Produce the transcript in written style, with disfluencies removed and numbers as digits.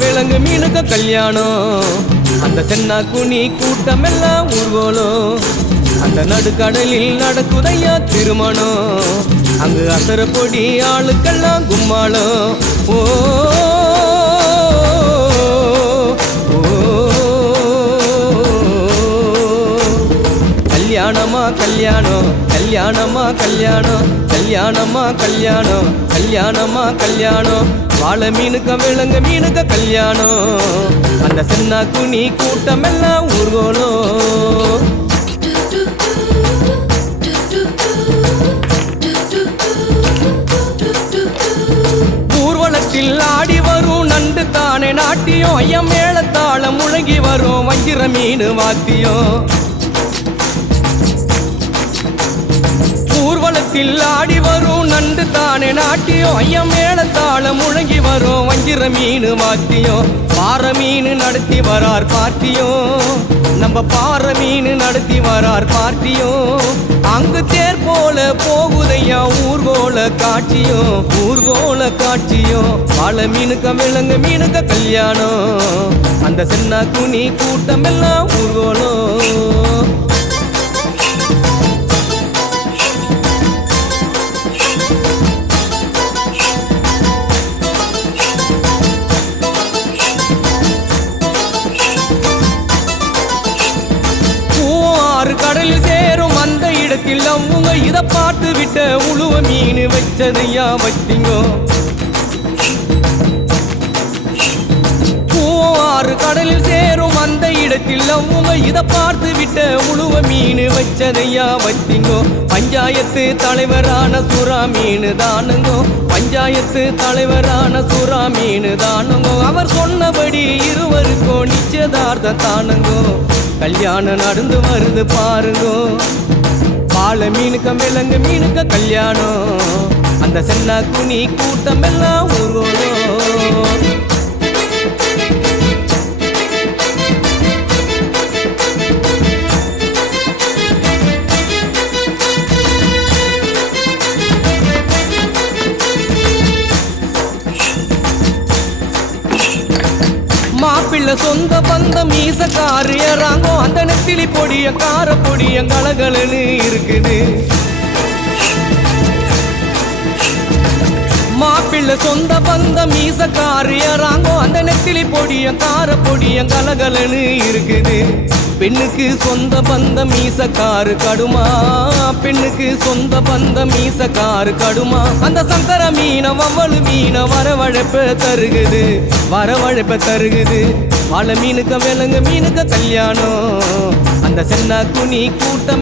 விலங்கு மீனுக்கு கல்யாணம். அந்த தென்னா குனி கூட்டம் எல்லாம் ஊர்வலம். அந்த நடுக்கடலில் நடக்குதையா திருமணம். அங்கு அசர பொடி ஆளுக்கெல்லாம் கும்மாளம். ஓ கல்யாணமா கல்யாணம், கல்யாணமா கல்யாணம், கல்யாணமா கல்யாணம், கல்யாணமா கல்யாணம். வாழை மீனுக்க விலங்கு மீனுக்க கல்யாணம். அந்த சென்னா குனி கூட்டம் எல்லாம் ஊர்வலம். ஊர்வலத்தில் ஆடி வரும் நண்டு தானே நாட்டியம். ஐயம் மேளத்தாளம் முழங்கி வரும் வஞ்சிர மீன் வாத்தியம். ஊர்வலத்தில் ஆடி வரும் நண்டு தானே நாட்டியம். ஐயம் மேளத்தாளம் முழங்கி வரும் வஞ்சிர மீன் வாத்தியம். பாறை மீன் நடத்தி வரார் பார்ட்டியும். நம்ம பாறை மீன் நடத்தி வரார் பார்ட்டியும். அங்கு தேர் போல போகுதையா ஊர்கோல காட்சியும். ஊர்கோல காட்சியும். வாழை மீனுக்க விலங்கு மீனுக்க கல்யாணம். அந்த சென்னா குனி கூட்டம் எல்லாம் ஊர்கோலம். கடலில் சேரும் அந்த இடத்தில் அவங்க இதை பார்த்து விட்ட உழுவ மீன் வச்சதையா வச்சிங்கோ. பூவாறு கடலில் சேரும் அந்த இடத்தில் அவங்க இதை பார்த்து விட்ட உழுவ மீன் வச்சதையா வச்சிங்கோ. பஞ்சாயத்து தலைவரான சுறா மீன் தானுங்கோ. பஞ்சாயத்து தலைவரான சுறா மீன் தானுங்கோ. அவர் சொன்னபடி இருவருக்கும் நிச்சயதார்த்தம் தானுங்கோ. கல்யாணம் நடந்து வருது பாருங்கோ. வாழை மீனுக்க விலங்கு மீனுக்க கல்யாணம். அந்த சென்னா குனி கூட்டம் எல்லாம் ஊர்வலம். மாப்பிள்ள சொந்த பந்தம் மீசக்காரு ஏறாங்கோ. அந்த நெத்திலி பொடிய கார பொடிய கலகலன்னு இருக்குது. மாப்பிள்ள சொந்த பந்தம் மீசக்காரு ஏறாங்கோ. அந்த நெத்திலி பொடிய கார பொடிய கலகலன்னு இருக்குது. பெண்ணுக்கு சொந்த பந்தம் மீசக்காரு கடுமா. பெண்ணுக்கு சொந்த பந்தம் மீசக்காரு கடுமா. அந்த சங்கர மீன வவ்வளு மீன வரவழைப்ப தருகுது. வரவழைப்ப தருகுது. வாழை மீனுக்க விலங்கு மீனுக்க கல்யாணம். அந்த சென்னா குனி கூட்டம்